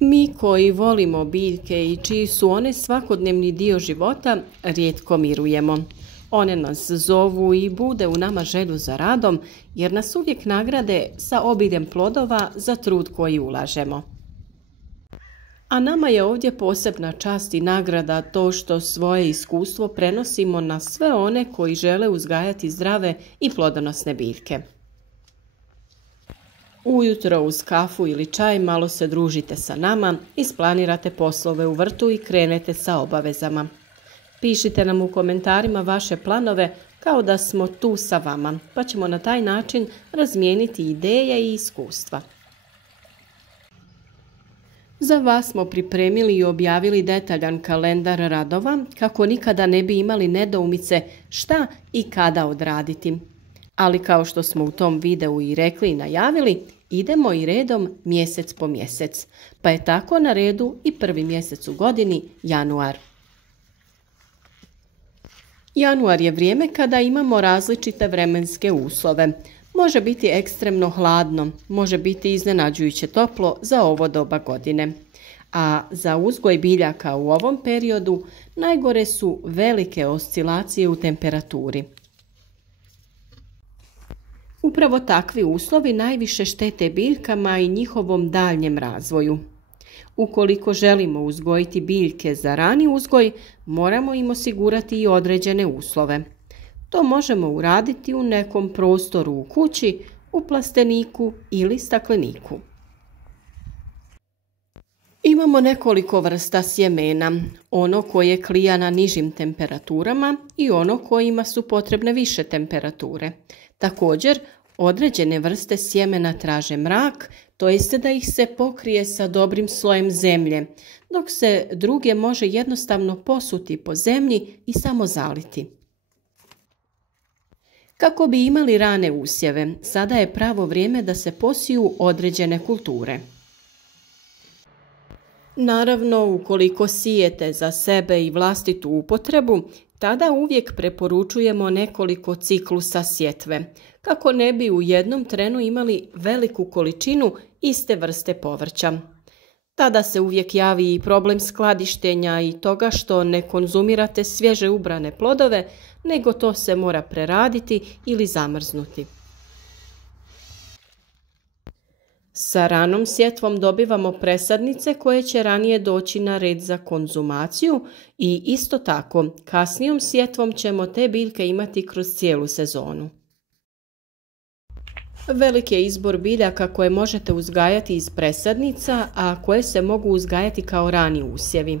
Mi koji volimo biljke i čiji su one svakodnevni dio života, rijetko mirujemo. One nas zovu i bude u nama želju za radom, jer nas uvijek nagrade sa obiljem plodova za trud koji ulažemo. A nama je ovdje posebna čast i nagrada to što svoje iskustvo prenosimo na sve one koji žele uzgajati zdrave i plodonosne biljke. Ujutro uz kafu ili čaj malo se družite sa nama, isplanirate poslove u vrtu i krenete sa obavezama. Pišite nam u komentarima vaše planove kao da smo tu sa vama, pa ćemo na taj način razmijeniti ideje i iskustva. Za vas smo pripremili i objavili detaljan kalendar radova kako nikada ne bi imali nedoumice šta i kada odraditi. Ali kao što smo u tom videu i rekli i najavili, idemo i redom mjesec po mjesec, pa je tako na redu i prvi mjesec u godini, januar. Januar je vrijeme kada imamo različite vremenske uslove. Može biti ekstremno hladno, može biti iznenađujuće toplo za ovo doba godine. A za uzgoj biljaka u ovom periodu najgore su velike oscilacije u temperaturi. Upravo takvi uslovi najviše štete biljkama i njihovom daljnjem razvoju. Ukoliko želimo uzgojiti biljke za rani uzgoj, moramo im osigurati i određene uslove. To možemo uraditi u nekom prostoru u kući, u plasteniku ili stakleniku. Imamo nekoliko vrsta sjemena, ono koje klija na nižim temperaturama i ono kojima su potrebne više temperature. Također, određene vrste sjemena traže mrak, to jeste da ih se pokrije sa dobrim slojem zemlje, dok se druge može jednostavno posuti po zemlji i samo zaliti. Kako bi imali rane usjeve, sada je pravo vrijeme da se posiju određene kulture. Naravno, ukoliko sijete za sebe i vlastitu upotrebu, tada uvijek preporučujemo nekoliko ciklusa sjetve, kako ne bi u jednom trenu imali veliku količinu iste vrste povrća. Tada se uvijek javi i problem skladištenja i toga što ne konzumirate svježe ubrane plodove, nego to se mora preraditi ili zamrznuti. Sa ranom sjetvom dobivamo presadnice koje će ranije doći na red za konzumaciju i isto tako kasnijom sjetvom ćemo te biljke imati kroz cijelu sezonu. Velik je izbor biljaka koje možete uzgajati iz presadnica, a koje se mogu uzgajati kao rani usjevi.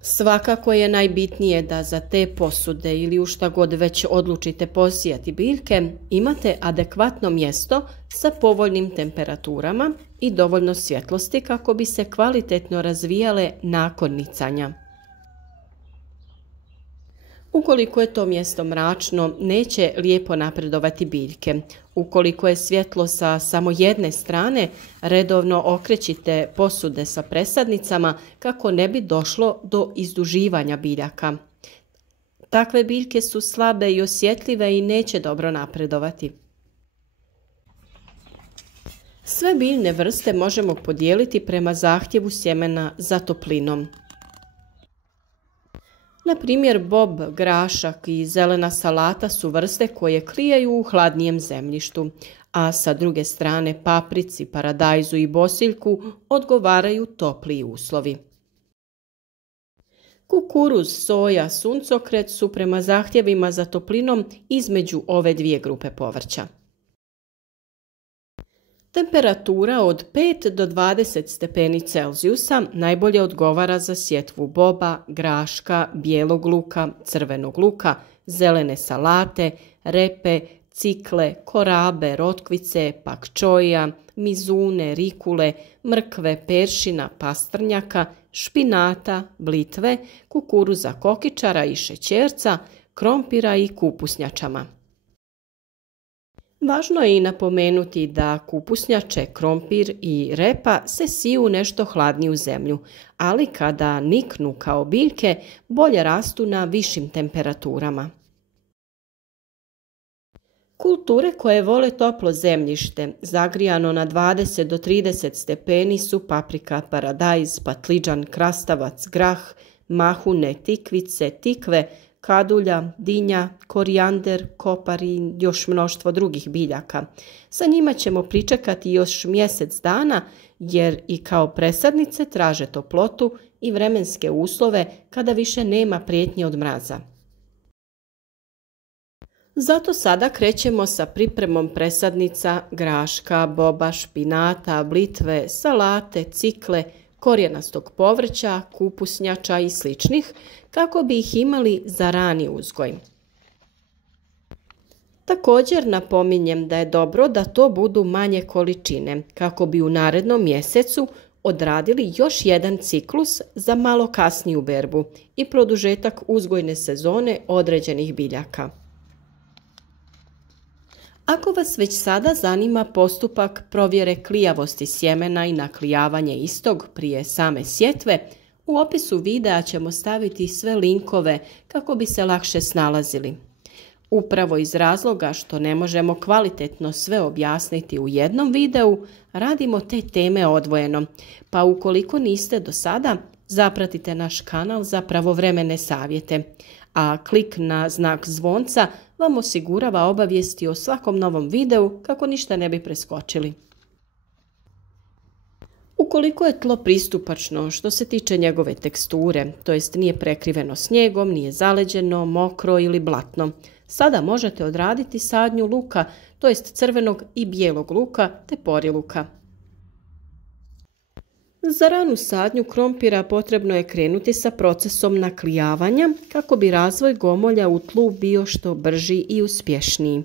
Svakako je najbitnije da za te posude ili u šta god već odlučite posijati biljke, imate adekvatno mjesto sa povoljnim temperaturama i dovoljno svjetlosti kako bi se kvalitetno razvijale nakon nicanja. Ukoliko je to mjesto mračno, neće lijepo napredovati biljke. Ukoliko je svjetlo sa samo jedne strane, redovno okrećite posude sa presadnicama kako ne bi došlo do izduživanja biljaka. Takve biljke su slabe i osjetljive i neće dobro napredovati. Sve biljne vrste možemo podijeliti prema zahtjevu sjemena za toplinom. Na primjer, bob, grašak i zelena salata su vrste koje klijaju u hladnijem zemljištu, a sa druge strane paprici, paradajzu i bosiljku odgovaraju topliji uslovi. Kukuruz, soja, suncokret su prema zahtjevima za toplinom između ove dvije grupe povrća. Temperatura od 5 do 20 stepeni Celzijusa najbolje odgovara za sjetvu boba, graška, bijelog luka, crvenog luka, zelene salate, repe, cikle, korabe, rotkvice, pakčoja, mizune, rikule, mrkve, peršina, pastrnjaka, špinata, blitve, kukuruza kokičara i šećerca, krompira i kupusnjačama. Važno je i napomenuti da kupusnjače, krompir i repa se siju u nešto hladniju zemlju, ali kada niknu kao biljke, bolje rastu na višim temperaturama. Kulture koje vole toplo zemljište, zagrijano na 20 do 30 stepeni, su paprika, paradajz, patliđan, krastavac, grah, mahune, tikvice, tikve, kadulja, dinja, korijander, kopar i još mnoštvo drugih biljaka. Sa njima ćemo pričekati još mjesec dana jer i kao presadnice traže toplotu i vremenske uslove kada više nema prijetnje od mraza. Zato sada krećemo sa pripremom presadnica, graška, boba, špinata, blitve, salate, cikle, korijenastog povrća, kupusnjača i sličnih, kako bi ih imali za rani uzgoj. Također napominjem da je dobro da to budu manje količine, kako bi u narednom mjesecu odradili još jedan ciklus za malo kasniju berbu i produžetak uzgojne sezone određenih biljaka. Ako vas već sada zanima postupak provjere klijavosti sjemena i naklijavanje istog prije same sjetve, u opisu videa ćemo staviti sve linkove kako bi se lakše snalazili. Upravo iz razloga što ne možemo kvalitetno sve objasniti u jednom videu, radimo te teme odvojeno, pa ukoliko niste do sada, zapratite naš kanal za pravovremene savjete, a klik na znak zvonca vam osigurava obavijesti o svakom novom videu kako ništa ne bi preskočili. Ukoliko je tlo pristupačno što se tiče njegove teksture, to jest nije prekriveno snijegom, nije zaleđeno, mokro ili blatno, sada možete odraditi sadnju luka, to jest crvenog i bijelog luka te poriluka. Za ranu sadnju krompira potrebno je krenuti sa procesom naklijavanja kako bi razvoj gomolja u tlu bio što brži i uspješniji.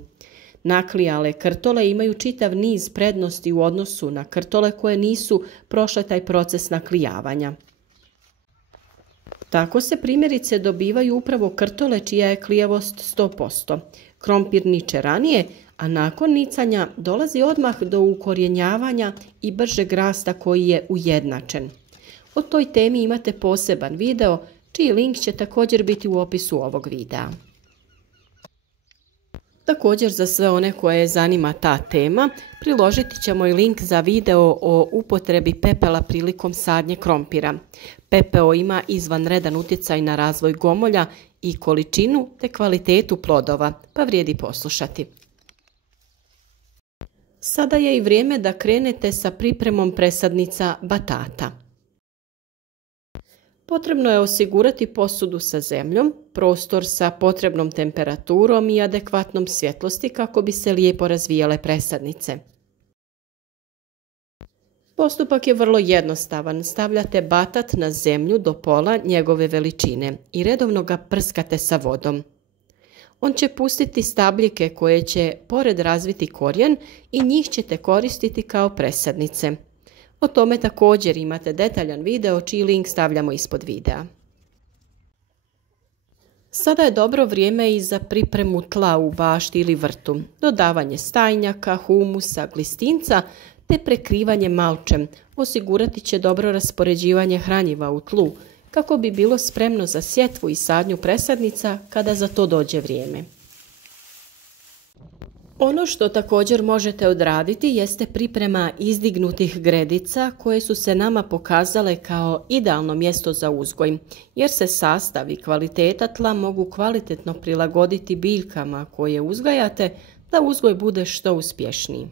Naklijale krtole imaju čitav niz prednosti u odnosu na krtole koje nisu prošle taj proces naklijavanja. Tako se primjerice dobivaju upravo krtole čija je klijavost 100%. Krompir niče ranije, a nakon nicanja dolazi odmah do ukorjenjavanja i bržeg rasta koji je ujednačen. O toj temi imate poseban video, čiji link će također biti u opisu ovog videa. Također za sve one koje zanima ta tema, priložiti ćemo i link za video o upotrebi pepela prilikom sadnje krompira. Pepeo ima izvanredan utjecaj na razvoj gomolja i količinu te kvalitetu plodova, pa vrijedi poslušati. Sada je i vrijeme da krenete sa pripremom presadnica batata. Potrebno je osigurati posudu sa zemljom, prostor sa potrebnom temperaturom i adekvatnom svjetlosti kako bi se lijepo razvijale presadnice. Postupak je vrlo jednostavan. Stavljate batat na zemlju do pola njegove veličine i redovno ga prskate sa vodom. On će pustiti stabljike koje će pored razviti korijen i njih ćete koristiti kao presadnice. O tome također imate detaljan video čiji link stavljamo ispod videa. Sada je dobro vrijeme i za pripremu tla u bašti ili vrtu, dodavanje stajnjaka, humusa, glistinca te prekrivanje malčem osigurati će dobro raspoređivanje hranjiva u tlu kako bi bilo spremno za sjetvu i sadnju presadnica kada za to dođe vrijeme. Ono što također možete odraditi jeste priprema izdignutih gredica koje su se nama pokazale kao idealno mjesto za uzgoj, jer se sastav i kvaliteta tla mogu kvalitetno prilagoditi biljkama koje uzgajate da uzgoj bude što uspješniji.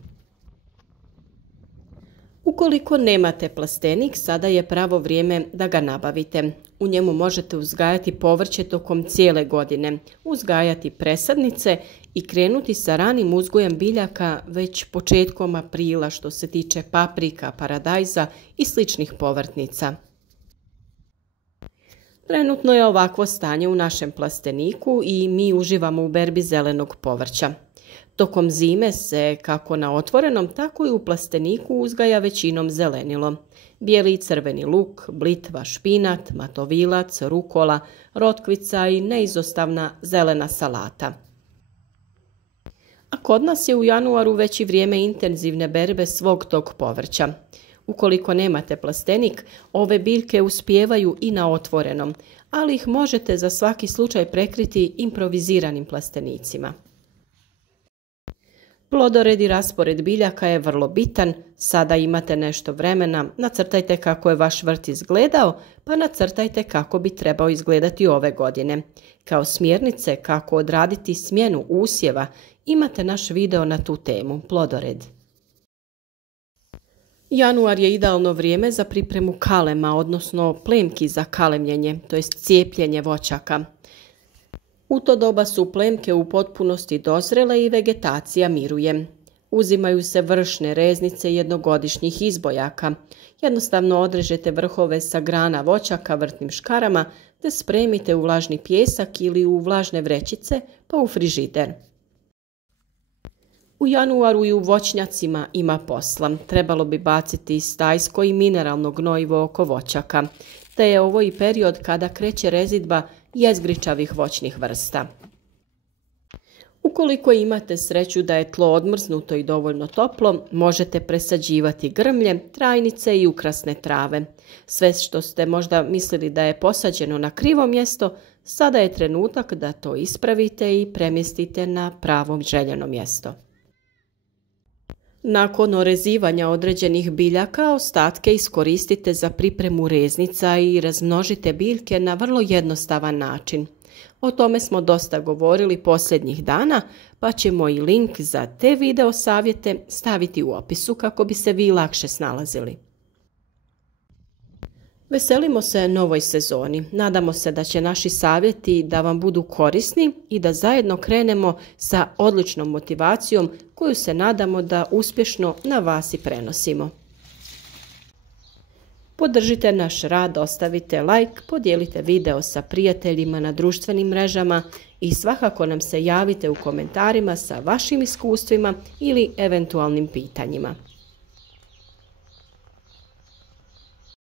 Ukoliko nemate plastenik, sada je pravo vrijeme da ga nabavite. U njemu možete uzgajati povrće tokom cijele godine, uzgajati presadnice i krenuti sa ranim uzgojem biljaka već početkom aprila što se tiče paprika, paradajza i sličnih povrtnica. Trenutno je ovakvo stanje u našem plasteniku i mi uživamo u berbi zelenog povrća. Tokom zime se kako na otvorenom, tako i u plasteniku uzgaja većinom zelenilo. Bijeli i crveni luk, blitva, špinat, matovilac, rukola, rotkvica i neizostavna zelena salata. A kod nas je u januaru već i vrijeme intenzivne berbe svog tog povrća. Ukoliko nemate plastenik, ove biljke uspijevaju i na otvorenom, ali ih možete za svaki slučaj prekriti improviziranim plastenicima. Plodored i raspored biljaka je vrlo bitan. Sada imate nešto vremena, nacrtajte kako je vaš vrt izgledao, pa nacrtajte kako bi trebao izgledati ove godine. Kao smjernice kako odraditi smjenu usjeva imate naš video na tu temu, plodored. Januar je idealno vrijeme za pripremu kalema, odnosno plemki za kalemljenje, to jest cijepljenje voćaka. U to doba su plemke u potpunosti dozrele i vegetacija miruje. Uzimaju se vršne reznice jednogodišnjih izbojaka. Jednostavno odrežete vrhove sa grana voćaka vrtnim škarama te spremite u vlažni pijesak ili u vlažne vrećice pa u frižider. U januaru i u voćnjacima ima posla. Trebalo bi baciti stajsko i mineralno gnojivo oko voćaka, te je ovo i period kada kreće rezidba jezgričavih voćnih vrsta. Ukoliko imate sreću da je tlo odmrznuto i dovoljno toplo, možete presađivati grmlje, trajnice i ukrasne trave. Sve što ste možda mislili da je posađeno na krivo mjesto, sada je trenutak da to ispravite i premjestite na pravo željeno mjesto. Nakon orezivanja određenih biljaka, ostatke iskoristite za pripremu reznica i razmnožite biljke na vrlo jednostavan način. O tome smo dosta govorili posljednjih dana, pa ćemo i link za te video savjete staviti u opisu kako bi se vi lakše snalazili. Veselimo se novoj sezoni. Nadamo se da će naši savjeti da vam budu korisni i da zajedno krenemo sa odličnom motivacijom koju se nadamo da uspješno na vas i prenosimo. Podržite naš rad, ostavite like, podijelite video sa prijateljima na društvenim mrežama i svakako nam se javite u komentarima sa vašim iskustvima ili eventualnim pitanjima.